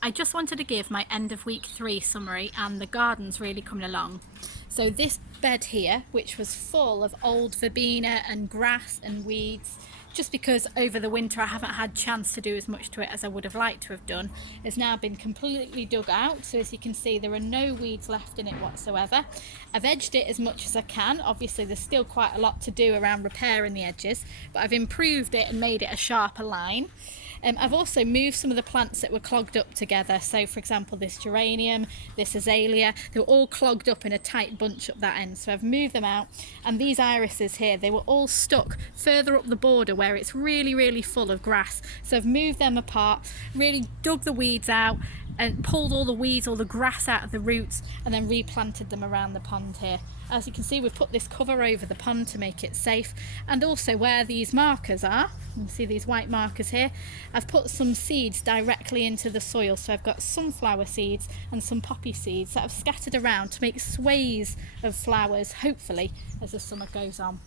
I just wanted to give my end of week 3 summary, and the garden's really coming along. So this bed here, which was full of old verbena and grass and weeds, just because over the winter I haven't had chance to do as much to it as I would have liked to have done, has now been completely dug out. So as you can see, there are no weeds left in it whatsoever. I've edged it as much as I can. Obviously there's still quite a lot to do around repairing the edges, but I've improved it and made it a sharper line. I've also moved some of the plants that were clogged up together. So for example, this geranium, this azalea, they were all clogged up in a tight bunch up that end. So I've moved them out. And these irises here, they were all stuck further up the border where it's really full of grass. So I've moved them apart, really dug the weeds out and pulled all the weeds, all the grass out of the roots, and then replanted them around the pond here. As you can see, we've put this cover over the pond to make it safe, and also where these markers are, you can see these white markers here, I've put some seeds directly into the soil. So I've got sunflower seeds and some poppy seeds that I've scattered around to make sways of flowers, hopefully, as the summer goes on.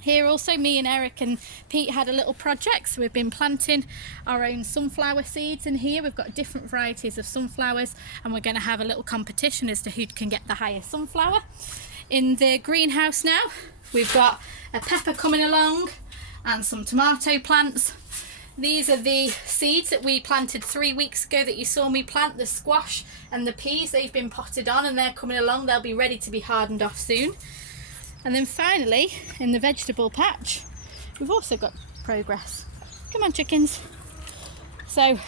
Here also, me and Eric and Pete had a little project, so we've been planting our own sunflower seeds in here. We've got different varieties of sunflowers, and we're going to have a little competition as to who can get the highest sunflower. In the greenhouse now, we've got a pepper coming along and some tomato plants. These are the seeds that we planted 3 weeks ago that you saw me plant, the squash and the peas. They've been potted on and they're coming along. They'll be ready to be hardened off soon. And then finally, in the vegetable patch, we've also got progress. Come on, chickens. So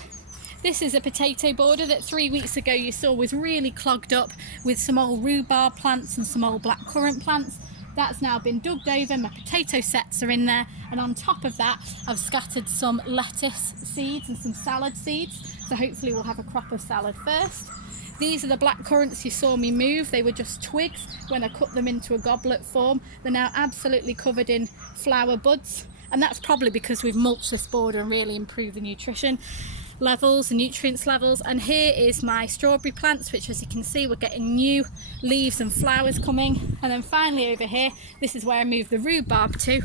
this is a potato border that 3 weeks ago you saw was really clogged up with some old rhubarb plants and some old blackcurrant plants. That's now been dug over, my potato sets are in there, and on top of that I've scattered some lettuce seeds and some salad seeds, so hopefully we'll have a crop of salad first. These are the black currants you saw me move. They were just twigs when I cut them into a goblet form. They're now absolutely covered in flower buds, and that's probably because we've mulched this border and really improved the nutrition levels, the nutrients levels. And here is my strawberry plants, which as you can see, we're getting new leaves and flowers coming. And then finally over here, this is where I moved the rhubarb to.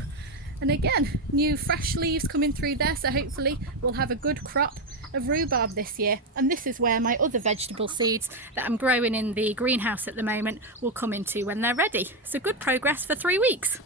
And again, new fresh leaves coming through there, so hopefully we'll have a good crop of rhubarb this year. And this is where my other vegetable seeds that I'm growing in the greenhouse at the moment will come into when they're ready. So good progress for 3 weeks.